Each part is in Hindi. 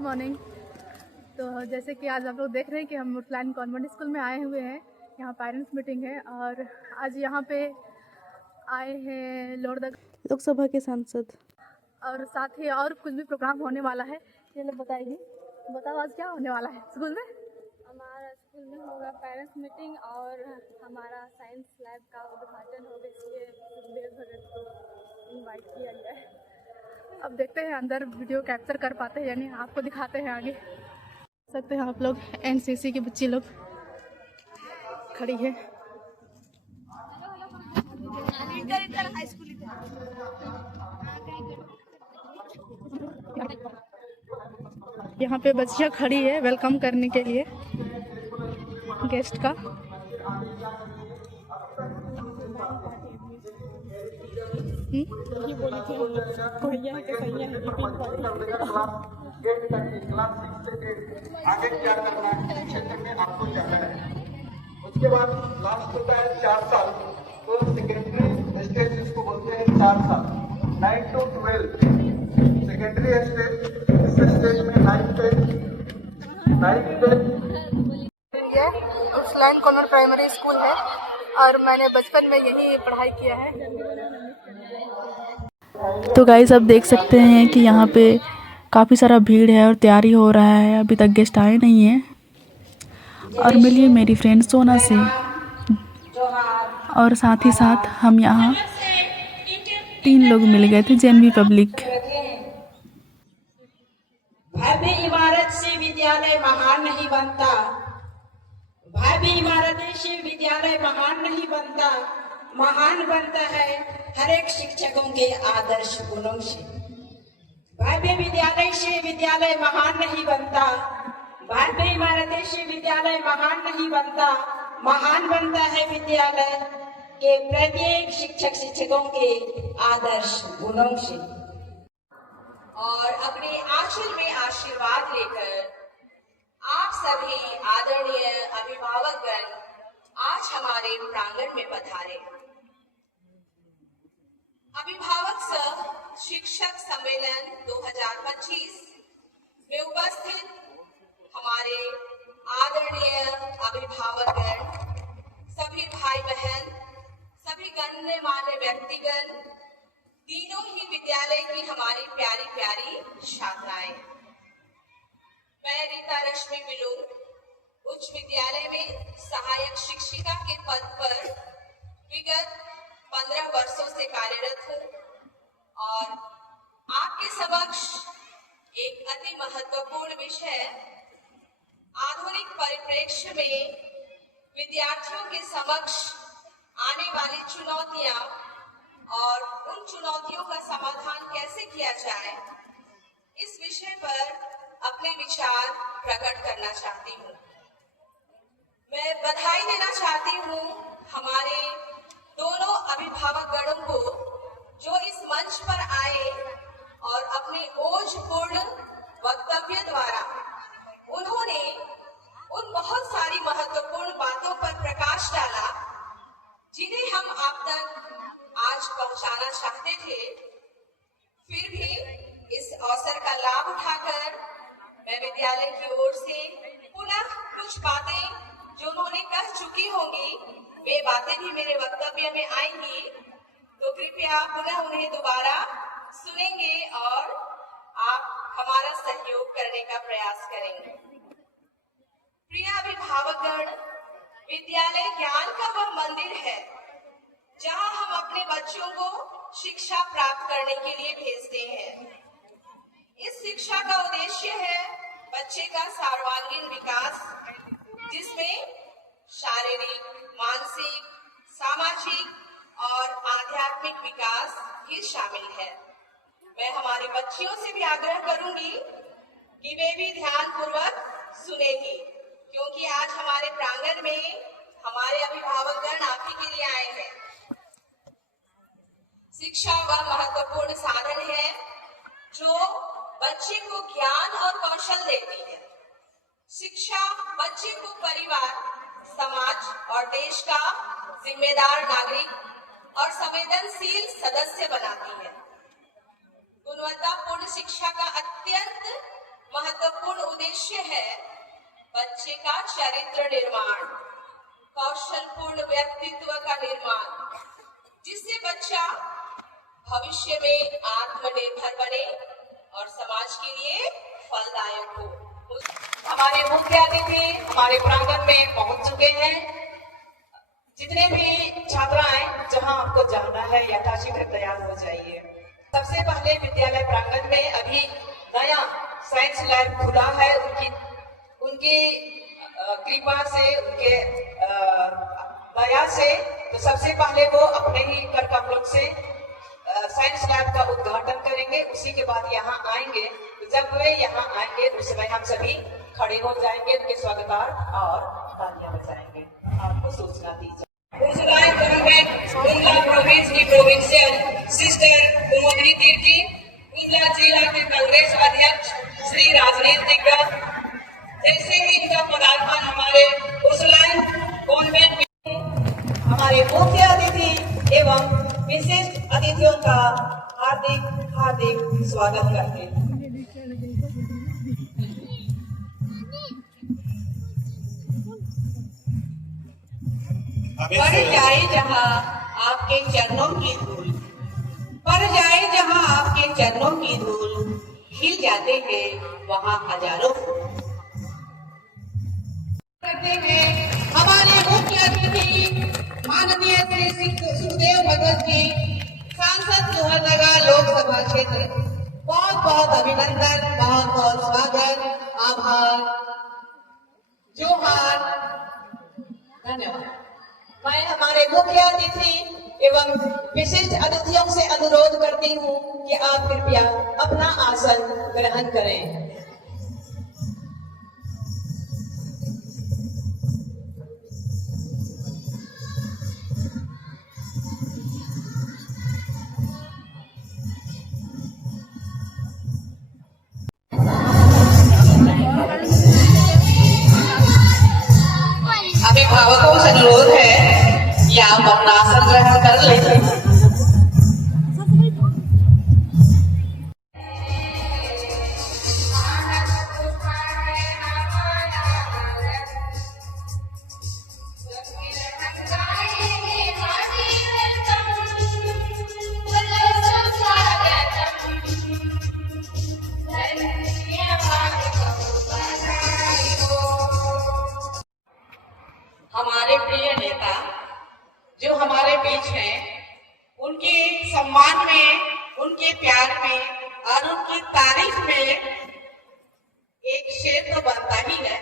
मॉर्निंग। तो जैसे कि आज आप लोग देख रहे हैं कि हम वुडलैंड कॉन्वेंट स्कूल में आए हुए हैं। यहाँ पेरेंट्स मीटिंग है और आज यहाँ पे आए हैं लोकसभा के सांसद और साथ ही और कुछ भी प्रोग्राम होने वाला है। ये लोग बताइए, बताओ आज क्या होने वाला है स्कूल में? हमारा स्कूल में होगा पेरेंट्स मीटिंग और हमारा साइंस लैब का उद्घाटन होगा, इसलिए सुखदेव भगत को इनवाइट किया गया है। अब देखते हैं अंदर वीडियो कैप्चर कर पाते हैं यानी आपको दिखाते हैं आगे। सकते हैं आप लोग एनसीसी की बच्ची लोग खड़ी है। यहाँ पे बच्चियाँ खड़ी है वेलकम करने के लिए गेस्ट का। ये बोली थी भैया है कि भैया है गेट तक क्लास 6 से आगे क्या करना है क्षेत्र में आपको जाना है। उसके बाद लास्ट होता है 4 साल, तो सेकेंडरी स्टेज जिसको बोलते हैं 4 साल 9 to 12 सेकेंडरी स्टेज। इस स्टेज में 9 से ये वुडलैंड कॉन्वेंट प्राइमरी स्कूल है और मैंने बचपन में यही पढ़ाई किया है। तो गाइस अब देख सकते हैं कि यहाँ पे काफ़ी सारा भीड़ है और तैयारी हो रहा है। अभी तक गेस्ट आए नहीं हैं। और मिलिए मेरी फ्रेंड सोना से। और साथ ही साथ हम यहाँ 3 लोग मिल गए थे जेएनवी पब्लिक। भव्य इमारत से विद्यालय महान नहीं बनता, भव्य इमारत से विद्यालय महान नहीं बनता, महान बनता है हर एक शिक्षकों के आदर्श गुणों से। भव्य विद्यालय से विद्यालय महान नहीं बनता, भव्य इमारत से विद्यालय महान नहीं बनता, महान बनता है विद्यालय के प्रत्येक शिक्षकों के आदर्श गुणों से। और अपने आंचल में आशीर्वाद लेकर आप सभी आदरणीय अभिभावकगण आज हमारे प्रांगण में पधारे। अभिभावक सह शिक्षक सम्मेलन 2025 में उपस्थित हमारे आदरणीय अभिभावकगण, सभी भाई बहन, सभी गणमान्य व्यक्तिगण, तीनों ही विद्यालय की हमारी प्यारी प्यारी छात्राएं। मैं रीता रश्मि बिलू उच्च विद्यालय में सहायक शिक्षिका के पद पर विगत 15 वर्षों से कार्यरत हूँ और आपके समक्ष एक अति महत्वपूर्ण विषय आधुनिक परिप्रेक्ष्य में विद्यार्थियों के समक्ष आने वाली चुनौतियां और उन चुनौतियों का समाधान कैसे किया जाए, इस विषय पर अपने विचार प्रकट करना चाहती हूँ। मैं बधाई देना चाहती हूँ हमारे दोनों अभिभावकगणों को जो इस मंच पर आए और अपने ओजपूर्ण वक्तव्य द्वारा उन्होंने उन बहुत सारी महत्वपूर्ण बातों पर प्रकाश डाला जिन्हें हम आप तक आज पहुंचाना चाहते थे। फिर भी इस अवसर का लाभ उठाकर मैं विद्यालय की ओर से पुनः कुछ बातें जो उन्होंने कह चुकी होंगी, वे बातें भी मेरे वक्तव्य में आएंगी, तो कृपया पुनः उन्हें दोबारा सुनेंगे और आप हमारा सहयोग करने का प्रयास करेंगे। प्रिय अभिभावकगण, विद्यालय ज्ञान का वह मंदिर है जहां हम अपने बच्चों को शिक्षा प्राप्त करने के लिए भेजते हैं। इस शिक्षा का उद्देश्य है बच्चे का सर्वांगीण विकास, जिसमें शारीरिक, मानसिक, सामाजिक और आध्यात्मिक विकास भी शामिल है। मैं हमारी बच्चियों से भी आग्रह करूंगी कि वे भी ध्यानपूर्वक सुनेंगी, क्योंकि आज हमारे प्रांगण में हमारे अभिभावकगण आप ही के लिए आए हैं। शिक्षा वह महत्वपूर्ण साधन है जो बच्चे को ज्ञान और कौशल देती है। शिक्षा बच्चे को परिवार, समाज और देश का जिम्मेदार नागरिक और संवेदनशील सदस्य बनाती है। गुणवत्तापूर्ण शिक्षा का अत्यंत महत्वपूर्ण उद्देश्य है बच्चे का चरित्र निर्माण, कौशलपूर्ण व्यक्तित्व का निर्माण, जिससे बच्चा भविष्य में आत्मनिर्भर बने और समाज के लिए फलदायक हो। हमारे मुख्य अतिथि हमारे प्रांगण में पहुंच चुके हैं। जितने भी छात्राएं जहां आपको जाना है यथाशीघ्र तैयार हो जाइए। सबसे पहले विद्यालय प्रांगण में अभी नया साइंस लैब खुला है। उनकी कृपा से, उनके दया से, तो सबसे पहले वो अपने ही कर कमलों से साइंस लैब का उद्घाटन करेंगे। उसी के बाद यहाँ आएंगे। जब वे यहाँ आएंगे उस समय हम सभी खड़े हो जाएंगे, उनके स्वागतार्थ और तालियां बजाएंगे। आपको सूचना दी जाए। प्रोविंशियल सिस्टर कुमुदनी तिर्की, उमला जिला के कांग्रेस अध्यक्ष श्री राजनीतिक जैसे ही इनका पदार्पण हमारे उस्लाइन कॉन्वेंट में, हमारे मुख्य अतिथि एवं विशिष्ट अतिथियों का हार्दिक हार्दिक स्वागत करते हैं। पर जाए जहाँ आपके चरणों की धूल, पर जाए जहाँ आपके चरणों की धूल, खिल जाते हैं वहाँ हजारों फूल। करते हैं हमारे मुख्य अतिथि माननीय श्री सुखदेव भगत जी, सांसद लोहरदगा लोकसभा क्षेत्र। बहुत बहुत अभिनंदन, बहुत बहुत स्वागत, आभार, जोहार, धन्यवाद। मैं हमारे मुख्य अतिथि एवं विशिष्ट अतिथियों से अनुरोध करती हूँ कि आप कृपया अपना आसन ग्रहण करें। अभिभावकों से अनुरोध है कि आप अपना आसन ग्रहण कर लें। हमारे प्रिय नेता जो हमारे बीच हैं, उनके सम्मान में, उनके प्यार में और उनकी तारीफ में एक शेर तो बनता ही है।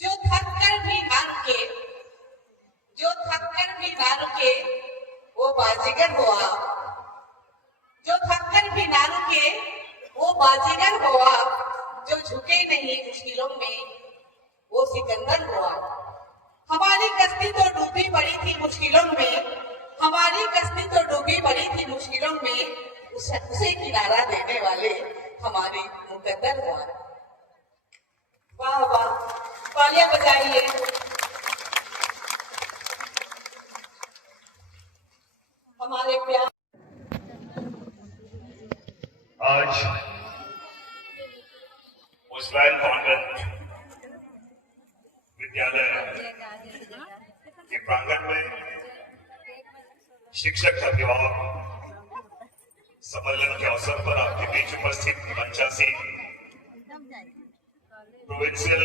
जो थक कर भी ना रुके, जो थक कर भी ना रुके वो बाजीगर हो आप, जो थक कर भी ना रुके वो बाजीगर हो आप, जो झुके नहीं मुश्किलों में वो सिकंदर हुआ। हमारी कश्ती तो डूबी पड़ी थी मुश्किलों में, हमारी कश्ती तो डूबी पड़ी थी मुश्किलों में, उसे किनारा देने वाले हमारे मुकद्दर हुआ। वाह वाह, तालियां बजाइए। हमारे प्यार आज उस्लाइन कॉन्वेंट विद्यालय के प्रांगण में शिक्षक अभिभावक सम्मेलन के अवसर पर आपके बीच उपस्थित 85 प्रोविंशियल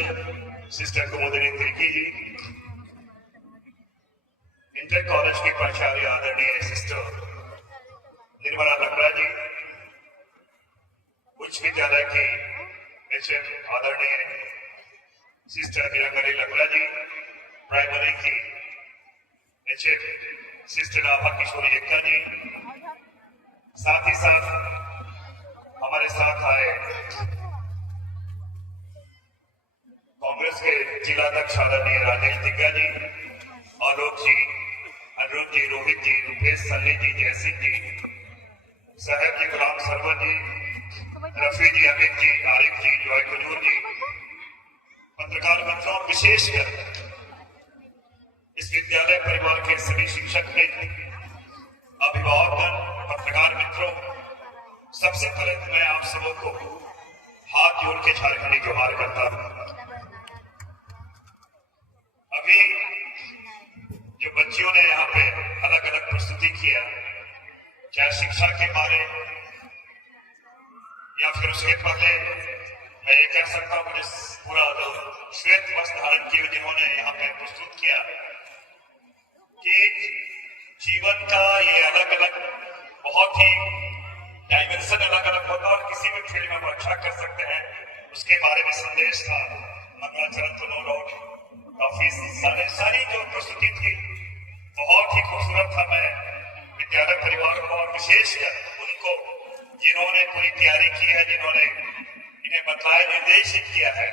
सिस्टर कुमुदनी तिर्की जी, इंटर कॉलेज की प्राचार्य आदरणीय सिस्टर निर्मला लकड़ा जी, उच्च विद्यालय की HM आदरणीय सिस्टर निरंजनी लकड़ा जी, प्राइमरी की HM सिस्टर आभा किशोरी एक्का जी, साथ ही साथ हमारे साथ आए कांग्रेस के जिला अध्यक्ष आदरणीय राजेश दिग्गा जी, आलोक जी, अनुरुद्ध जी, रोहित जी, रुपेश सन्नी जी, जयसिंह जी, साहेब जी, गुलाम सरवर जी, रफी जी, अमित जी, आरिफ जी, जॉय खजूर जी, पत्रकार मित्रों, विशेषकर इस विद्यालय परिवार के सभी शिक्षक मित्र, अभिभावकगण, पत्रकार मित्रों, सबसे पहले तो मैं आप सबों को हाथ जोड़ के झारखंडी जोहार करता हूं। अभी जो बच्चियों ने यहाँ पे अलग अलग प्रस्तुति किया, चाहे शिक्षा के बारे या फिर उसके पहले मैं ये कह सकता हूं, मुझे पूरा श्वेत वस्त्र धारण किए जिन्होंने यहाँ पे प्रस्तुत किया कि जीवन का ये अलग अलग बहुत ही डायमेंशन अलग अलग होता है और किसी भी फील्ड में वो अच्छा कर सकते हैं, उसके बारे में संदेश था। मंगलाचरण तो नो डाउट काफी सारी जो प्रस्तुति थी बहुत ही खूबसूरत था। मैं विद्यालय परिवार को और विशेषकर उनको जिन्होंने पूरी तैयारी की है, जिन्होंने इन्हें बताया निर्देशित किया है,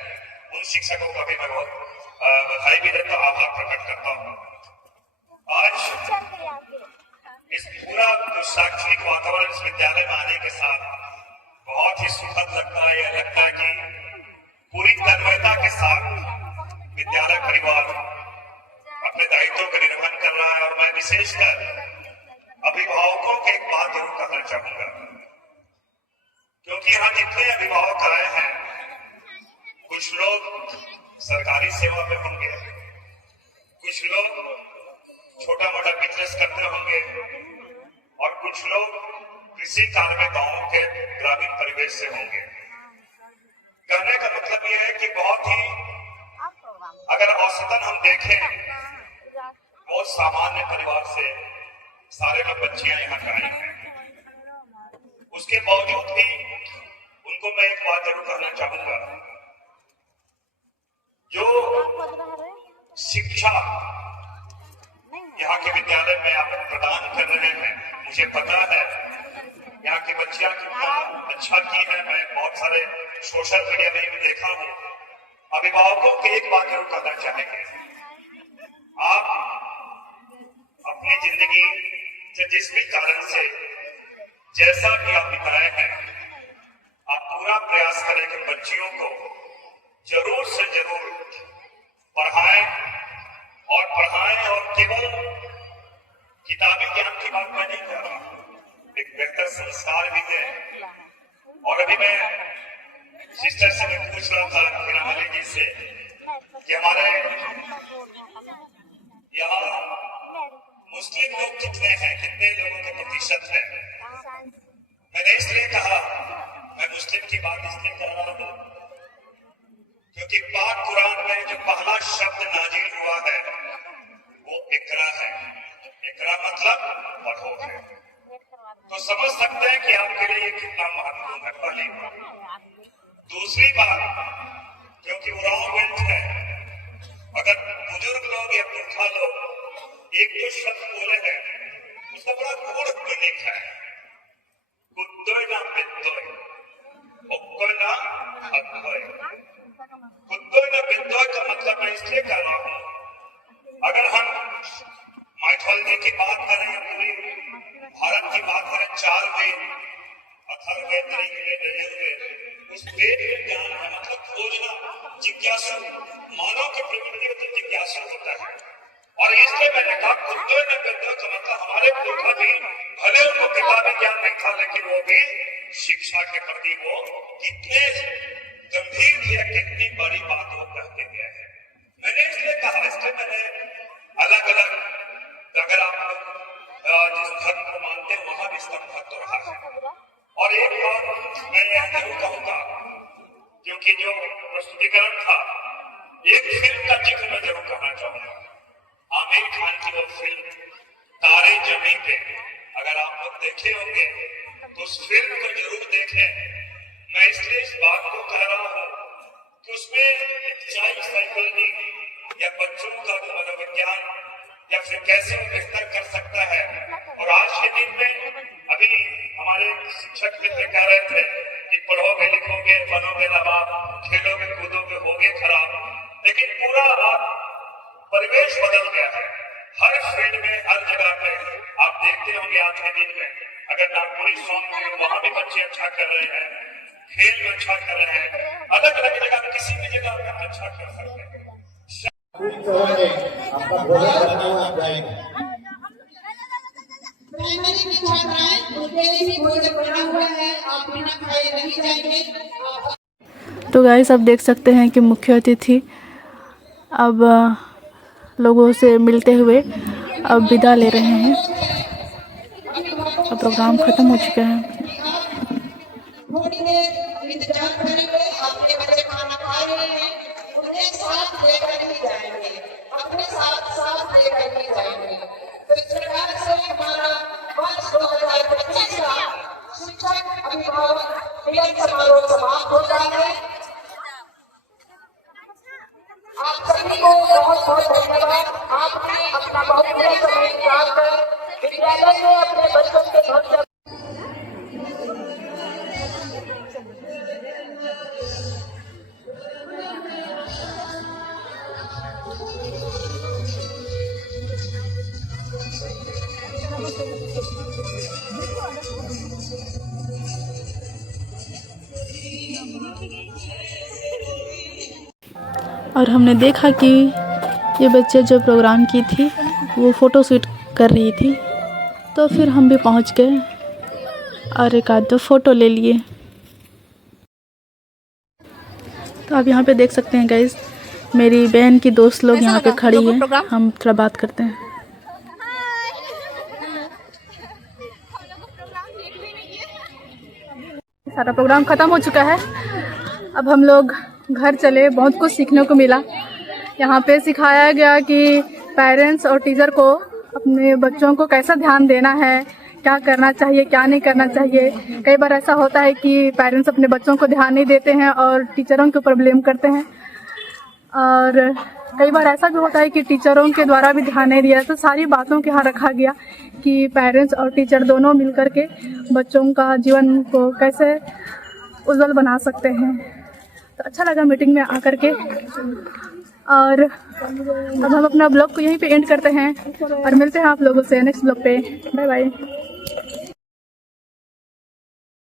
उन शिक्षकों का भी मैं बहुत बधाई भी देता हूं, आभार प्रकट करता हूं। आज इस पूरा जो शैक्षणिक वातावरण इस विद्यालय में आने के साथ बहुत ही सुखद लगता है। यह लगता है कि पूरी तन्मयता के साथ विद्यालय परिवार अपने दायित्वों का निर्वहन कर रहा है। और मैं विशेषकर अभिभावकों की एक बात जरूर कहना चाहूंगा, क्योंकि यहाँ जितने अभिभावक आए हैं, कुछ लोग सरकारी सेवा में होंगे, कुछ लोग छोटा मोटा बिजनेस करते होंगे और कुछ लोग कृषि कार्य में गांवों के ग्रामीण परिवेश से होंगे। कहने का मतलब यह है कि बहुत ही अगर औसतन हम देखें, बहुत सामान्य परिवार से सारे लोग बच्चियां यहाँ आई हैं, उसके बावजूद भी उनको मैं एक बात जरूर कहना चाहूंगा, जो शिक्षा यहाँ के विद्यालय में आप प्रदान कर रहे हैं, मुझे पता है यहाँ की बच्चियां कितना अच्छा की है। मैं बहुत सारे सोशल मीडिया में भी देखा हूँ। अभिभावकों की एक बात जरूर कहना चाहेंगे, आप अपनी जिंदगी से जिस भी कारण से जैसा भी आप बिताए हैं, आप पूरा प्रयास करें कि बच्चियों को जरूर से जरूर पढ़ाएं और केवल किताबी ज्ञान की बात मैं नहीं कर रहा, एक बेहतर संस्कार भी दें। और अभी मैं सिस्टर से मैं पूछ रहा था हिरामली जी से कि हमारे यहाँ मुस्लिम लोग कितने हैं, कितने लोगों का प्रतिशत है। मैंने इसलिए कहा, मैं मुस्लिम की बात इसलिए कर रहा हूं क्योंकि पाक कुरान में जो पहला शब्द नाजिल हुआ है वो इकरा है। इकरा मतलब पढ़ो है। तो समझ सकते हैं कि आपके लिए ये कितना महत्वपूर्ण है, पहली बात। दूसरी बात, क्योंकि उराव बेल्ट है, अगर बुजुर्ग लोग या पुरखा लोग एक दो शब्द बोले हैं, उसका बड़ा गूढ़ मीनिंग है। कुत्तोय ना बिद्दोय, उक्कोय ना हक्कोय। कुत्तोय ना बिद्दोय का मतलब मैं इसलिए कर रहा हूं, अगर हम माइथोलॉजी की बात करें या पूरी भारत की बात करें, 4 वेद अथर्ववेद, ऋग्वेद, उस वेद में ज्ञान है मतलब खोजना, जिज्ञासु। मानव की प्रकृति में तो जिज्ञासु होता है। और इसलिए मैंने कहा कुत्तों ने बिद्दों का मतलब हमारे पुरखा भी भले उनको किताबी ज्ञान नहीं था, लेकिन वो भी शिक्षा के प्रति वो कितने गंभीर थे, कितनी बड़ी बात वो कहते गए हैं। मैंने इसलिए कहा, इसलिए मैंने अलग अलग, अगर आप लोग जिस धर्म को मानते हैं वहां भी इसका महत्व रहा है। और एक बात मैं यह जरूर कहूंगा, क्योंकि जो प्रस्तुतिकरण था, एक फिल्म का जिक्र मैं जरूर करना चाहूंगा। आमिर खान की वो फिल्म तारे जमी पे, अगर आप लोग देखे होंगे तो उस फिल्म को जरूर देखें। मैं इसलिए इस बात को कह रहा हूं कि उसमें एक चाइल्ड साइकोलॉजी या बच्चों का मनोविज्ञान या फिर कैसे वो बेहतर कर सकता है। और आज के दिन में अभी हमारे शिक्षक मित्र कह रहे थे कि पढ़ोगे लिखोगे बनोगे नवाब, खेलोगे कूदोगे होगे खराब, लेकिन पूरा परिवेश बदल गया है। हर फील्ड में, हर जगह पे आप देखते होंगे आज के दिन में, अगर नागपुरी सॉन्ग में वहां भी बच्चे अच्छा कर रहे हैं, खेल में अच्छा कर रहे हैं, अलग अलग जगह किसी भी जगह में अच्छा कर सकते हैं। आपका भोजन बना हुआ जाएगा। प्राइमरी की छात्राएं उनके लिए भी भोजन बना हुआ है, आप बिना खाए नहीं जाएंगे। तो गाइस अब देख सकते हैं कि मुख्य अतिथि अब लोगों से मिलते हुए अब विदा ले रहे हैं। अब प्रोग्राम ख़त्म हो चुका है। थोड़ी देर इंतजार करेंगे, आपके बच्चे खाना खा रहे हैं, उन्हें साथ लेकर ही जाएंगे, अपने साथ लेकर ही जाएंगे। तो इस प्रकार से हमारा वर्ष 2025 का शिक्षक अभिभावक मिलन समारोह समाप्त हो जाएगा। आप सभी को बहुत बहुत धन्यवाद। आपने अपना बहुमूल्य समय निकालकर विद्यालय में अपने बच्चों के भविष्य और हमने देखा कि ये बच्चे जो प्रोग्राम की थी वो फ़ोटो शूट कर रही थी, तो फिर हम भी पहुंच गए और एक आध दो फ़ोटो ले लिए। तो आप यहाँ पे देख सकते हैं गाइस, मेरी बहन की दोस्त लोग यहाँ पे खड़ी है। हम थोड़ा बात करते हैं। सारा प्रोग्राम ख़त्म हो चुका है। अब हम लोग घर चले। बहुत कुछ सीखने को मिला। यहाँ पे सिखाया गया कि पेरेंट्स और टीचर को अपने बच्चों को कैसा ध्यान देना है, क्या करना चाहिए, क्या नहीं करना चाहिए। कई बार ऐसा होता है कि पेरेंट्स अपने बच्चों को ध्यान नहीं देते हैं और टीचरों के ऊपर ब्लेम करते हैं, और कई बार ऐसा भी होता है कि टीचरों के द्वारा भी ध्यान नहीं दिया। तो सारी बातों के यहाँ रखा गया कि पेरेंट्स और टीचर दोनों मिलकर के बच्चों का जीवन को कैसे उज्जवल बना सकते हैं। तो अच्छा लगा मीटिंग में आकर के। और अब हम अपना ब्लॉग को यहीं पे एंड करते हैं और मिलते हैं आप लोगों से नेक्स्ट ब्लॉग पे। Bye bye.